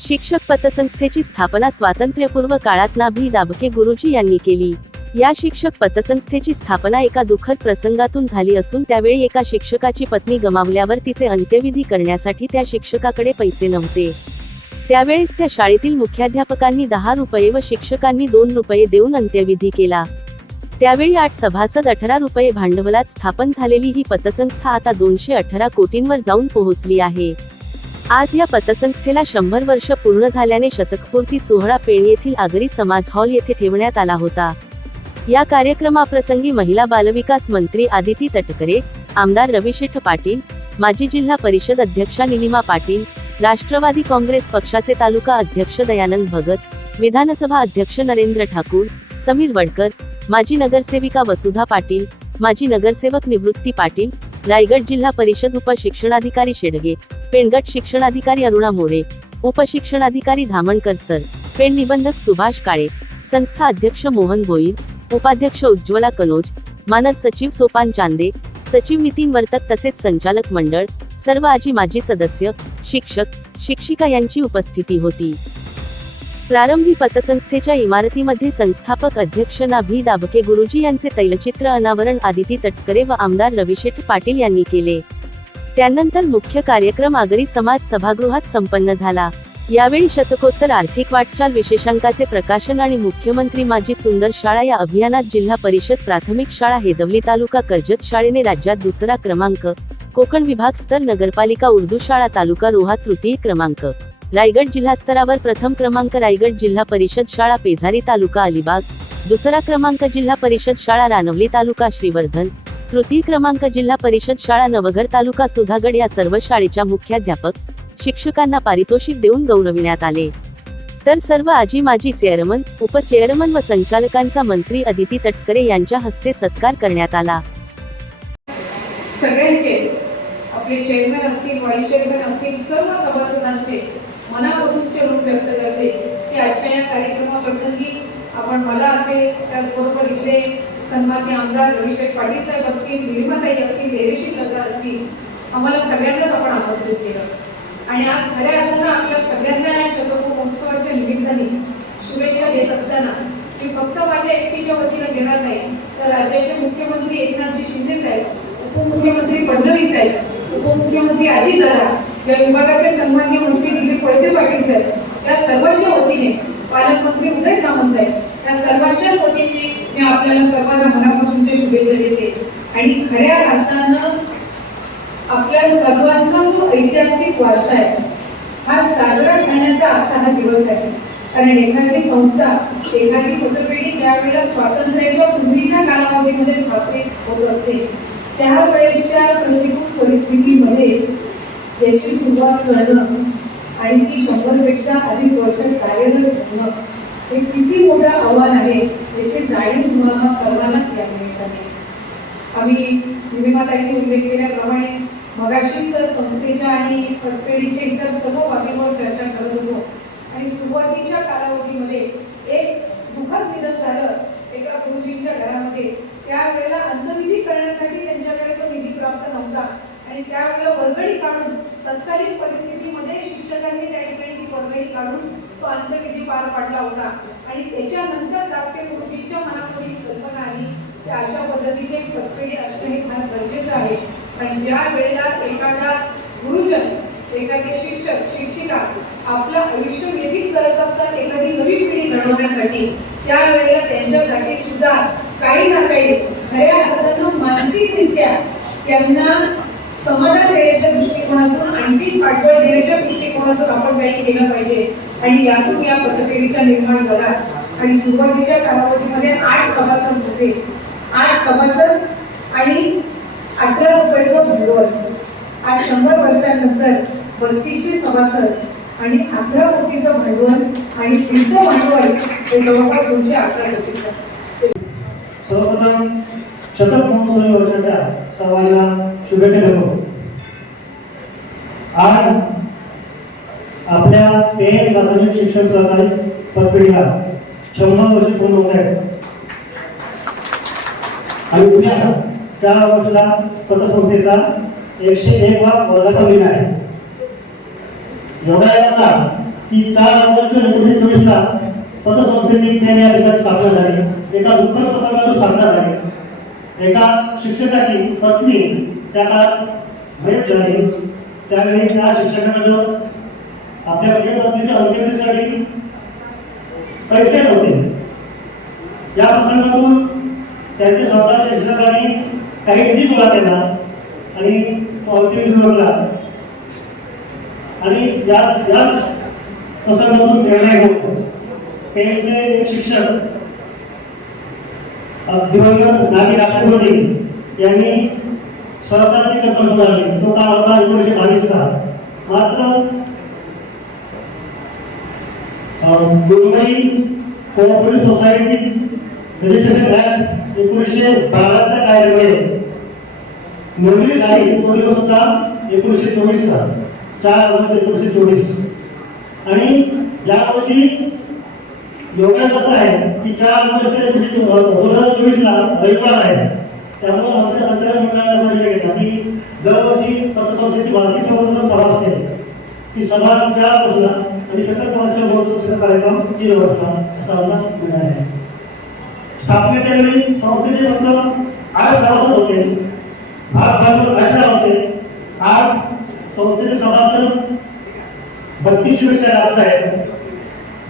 शिक्षक पतसंस्थेची स्थापना स्वातंत्र्यपूर्व काळात नाभी दाबके गुरुजी यांनी केली. या शिक्षक पतसंस्थेची स्थापना एका दुःखद प्रसंगातून झाली असून त्यावेळी एका शिक्षकाची पत्नी गमावल्यावर तिचे अंत्यविधी करण्यासाठी त्या शिक्षकाकडे पैसे नव्हते. त्यावेळेस त्या शाळेतील मुख्याध्यापकांनी दहा रुपये व शिक्षकांनी दोन रुपये देऊन अंत्यविधी केला. त्यावेळी आठ सभासद अठरा रुपये भांडवलात स्थापन झालेली ही पतसंस्था आता दोनशे अठरा कोटींवर जाऊन पोहोचली आहे. आज या पतसंस्थेला शंभर वर्ष पूर्ण झाल्याने शतकपूर्ती सोहळा पेण येथील आगरी समाज हॉल येथे ठेवण्यात आला होता. या कार्यक्रमाप्रसंगी महिला बालविकास मंत्री आदिती तटकरे आमदार रविशेठ पाटील माजी जिल्हा परिषद अध्यक्षा निलिमा पाटील राष्ट्रवादी काँग्रेस पक्षाचे तालुका अध्यक्ष दयानंद भगत विधानसभा अध्यक्ष नरेंद्र ठाकूर समीर वडकर माजी नगरसेविका वसुधा पाटील माजी नगरसेवक निवृत्ती पाटील रायगड जिल्हा परिषद उपशिक्षणाधिकारी शेडगे पेणगट शिक्षणाधिकारी अरुणा मोरे उपशिक्षणाधिकारी धामणकर सर पेण निबंधक सुभाष काळे संस्था अध्यक्ष मोहन भोईर उपाध्यक्ष उज्ज्वला कनोज मानद सचिव सोपान चांदे सचिव नितीन वर्तक तसेच संचालक मंडळ सर्व आजी माजी सदस्य शिक्षक शिक्षिका यांची उपस्थिती होती. प्रारंभी पतसंस्थेच्या इमारतीमध्ये संस्थापक अध्यक्ष नाभी दाभके गुरुजी यांचे तैलचित्र अनावरण आदिती तटकरे व आमदार रविशेठ पाटील यांनी केले. त्यानंतर मुख्य कार्यक्रम आगरी समाज सभागृहात संपन्न झाला. यावेळी शतकोत्तर आर्थिक वाटचाल विशेषांकाचे प्रकाशन आणि मुख्यमंत्री माझी सुंदर शाळा या अभियानात जिल्हा परिषद प्राथमिक शाळा हेदवली तालुका कर्जत शाळेने राज्यात दुसरा क्रमांक कोकण विभाग स्तर नगरपालिका उर्दू शाळा तालुका रोहा तृतीय क्रमांक. रायगड जिल्हा स्तरावर प्रथम क्रमांक रायगड जिल्हा परिषद शाळा पेझारी तालुका अलिबाग. दुसरा क्रमांक जिल्हा परिषद शाळा रानवली तालुका श्रीवर्धन. तृतीय क्रमांक जिल्हा परिषद शाळा नवघर तालुका सुधागड या सर्व शाळेच्या मुख्याध्यापक शिक्षकांना पारितोषिक देऊन गौरविण्यात आले. तर सर्व आजी माजी चेअरमन उपचेअरमन व संचालकांचा मंत्री अदिती तटकरे यांच्या हस्ते सत्कार करण्यात आला. सगळ्यांचे आपले चेअरमन असतील व्हाईस चेअरमन असतील सर्व सभासदांचे मनापासून ते रूप व्यक्त करते. की आजच्या या कार्यक्रमाप्रसंगी आपण मला असेल त्याचबरोबर इथे सन्मान्य आमदार रविशेख पाटील साहेब असतील निलिमाताई असतील देरेशी लता असतील आम्हाला सगळ्यांनाच आपण आमंत्रित केलं. आणि आज खऱ्या अर्थानं आपल्या सगळ्यांना या शतक महोत्सवाच्या निमित्ताने शुभेच्छा देत असताना मी फक्त माझ्या एकटीच्या वतीनं घेणार नाही तर राज्याचे मुख्यमंत्री एकनाथजी शिंदे साहेब उपमुख्यमंत्री फडणवीस साहेब उपमुख्यमंत्री अजित दादा या विभागाचे सन्मान्य मंत्री वळसे पाटील साहेब या सर्वांच्या वतीने पालकमंत्री उदय सामंत साहेब या सर्वांच्या वतीने मी आपल्याला सर्वांना मनापासून शुभेच्छा देते. आणि खऱ्या अर्थानं आपल्या सर्वांचा जो ऐतिहासिक वारसा आहे हा साजरा करण्याचा आजचा हा दिवस आहे. कारण एखादी संस्था एखादी मतपेढी ज्यावेळेला स्वातंत्र्य किंवा पूर्वीच्या कालावधीमध्ये स्थापित होत असते त्यावेळेच्या प्रतिकूल परिस्थितीमध्ये त्याची सुरुवात करणं आणि ती शंभरपेक्षा अधिक वर्ष कार्यरत होणं हे किती मोठं आव्हान आहे याची जाणीव तुम्हाला सर्वांनाच या निमित्ताने आम्ही निमिमाताईंनी उल्लेख केल्याप्रमाणे मगाशीच संस्थेच्या आणि फटपेडीच्या इतर सर्व बाबींवर चर्चा करत होतो. आणि सुरुवातीच्या कालावधीमध्ये एक दुःखद निधन झालं एका गुरुजींच्या घरामध्ये त्यावेळेला अंतविधी करण्यासाठी त्यांच्याकडे तो निधी प्राप्त नव्हता आणि त्यावेळेला वर्गणी काढून तत्कालीन परिस्थितीमध्ये शिक्षकांनी त्या ठिकाणी ती वर्गणी काढून तो अंत्यविधी पार पाडला होता. आणि त्याच्यानंतर दापटे गुरुजींच्या मनात कल्पना आली की अशा पद्धतीचे पतपेढी असणे फार गरजेचं आहे. आणि ज्या वेळेला एखादा गुरुजन एखादे शिक्षक शिक्षिका आपलं आयुष्य व्यतीत करत असतात एखादी नवी पिढी घडवण्यासाठी त्यावेळेला त्यांच्यासाठी सुद्धा काही ना काही खऱ्या अर्थानं मानसिकरित्या त्यांना समाधान देण्याच्या दृष्टिकोनातून आणखी पाठबळ देण्याच्या दृष्टी दृष्टिकोनातून आपण काही केलं पाहिजे. आणि यातून या पतपेढीचा निर्माण झाला. आणि सुरुवातीच्या कालावधीमध्ये आठ सभासद होते. आठ सभासद आणि अठरा रुपयाचं भांडवल आज शंभर वर्षांनंतर बत्तीसशे सभासद आणि अठरा कोटीचं भांडवल आणि फिरतं भांडवल हे जवळपास दोनशे अठरा कोटीचं सर्वप्रथम शतक महोत्सवी वर्षाच्या सर्वांना शुभेच्छा देतो. आज आपल्या पेन प्राथमिक शिक्षण प्रणाली पदपीठा शंभर वर्ष पूर्ण होत आहेत आणि उद्या चार वर्षाला पतसंस्थेचा एकशे एक वा वर्धाचा दिन आहे. एवढा असा की चार ऑगस्ट एकोणीसशे चोवीसला पतसंस्थेची पेन या ठिकाणी स्थापना झाली. एका दुःखद प्रसंगातून स्थापना झाली एका शिक्षकाची पत्नी त्या काळात भयत झाली. त्यावेळी त्या शिक्षकाकडं आपल्या प्रिय पत्नीच्या पैसे नव्हते. या प्रसंगातून त्यांचे स्वतःच्या शिक्षकांनी काही निधी गोळा केला आणि तो अंतिम दिवसला आणि या याच प्रसंगातून निर्णय होतो म्हणजे एक शिक्षक दिवंगत नागी राष्ट्रपती यांनी सरकारची कल्पना झाली तो काळ होता एकोणीसशे बावीसचा. मात्र Mumbai cooperative society registration act एकोणीसशे बाराच्या कायद्यामुळे नोंदणी झाली तो दिवस एकोणीसशे चोवीसचा चार ऑगस्ट एकोणीसशे चोवीस आणि यावर्षी योगायोग असं आहे की चार ऑगस्ट एकोणीसशे दोन हजार चोवीसला रविवार आहे त्यामुळे आमच्या संचालक मंडळाने असा निर्णय घेतला की दरवर्षी पतसंस्थेची वार्षिक सभासद सभा असते ती सभा चार वाजला आणि सतत वर्ष महोत्सव कार्यक्रम तीन वाजता असा आमचा आहे. स्थापनेच्या वेळी संस्थेचे फक्त आठ सभासद होते. भाग भांडवल अठरा होते. आज संस्थेचे सभासद बत्तीसशे पेक्षा जास्त आहेत.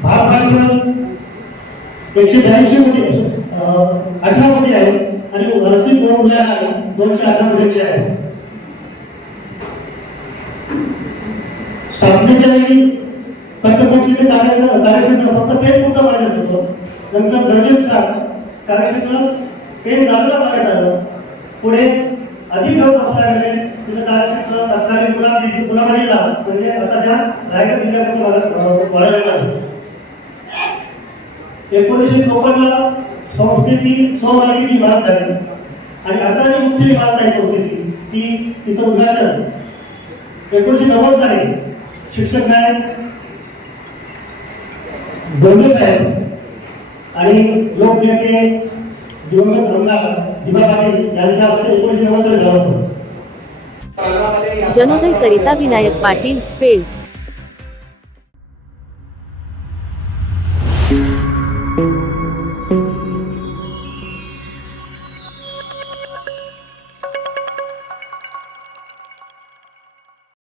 भाग भांडवल एकशे ब्याऐंशी कोटी अठरा कोटी आहे आणि वार्षिक मूल्य दोनशे अठरा कोटीचे आहे. स्थापनेच्या वेळी पत्रकारितेचे कार्यक्रम कार्यक्षेत्र फक्त पेन पुरतं मांडण्यात होतं? नंतर गरजेनुसार कार्यक्षेत्र ते लागलं मागण्यात आलं पुढे अधिक लोक असल्यामुळे तुझं कार्यक्षेत्र तत्कालीन गुलाम गुलामारीला म्हणजे आता त्या रायगड जिल्ह्यात वाढवलेला लागलं एकोणीसशे चोपन्नला संस्थेची स्वमालकीची इमारत झाली. आणि आता जी मुख्य इमारत आहे संस्थेची ती तिथं उद्घाटन एकोणीसशे नव्वद साली शिक्षक बँक दोंडे साहेब आणि लोकनेते दिवंगत आमदार पाटील यांच्या हस्ते एकोणीसशे नव्वद झालं होतं जनोदय करिता विनायक पाटील पेड.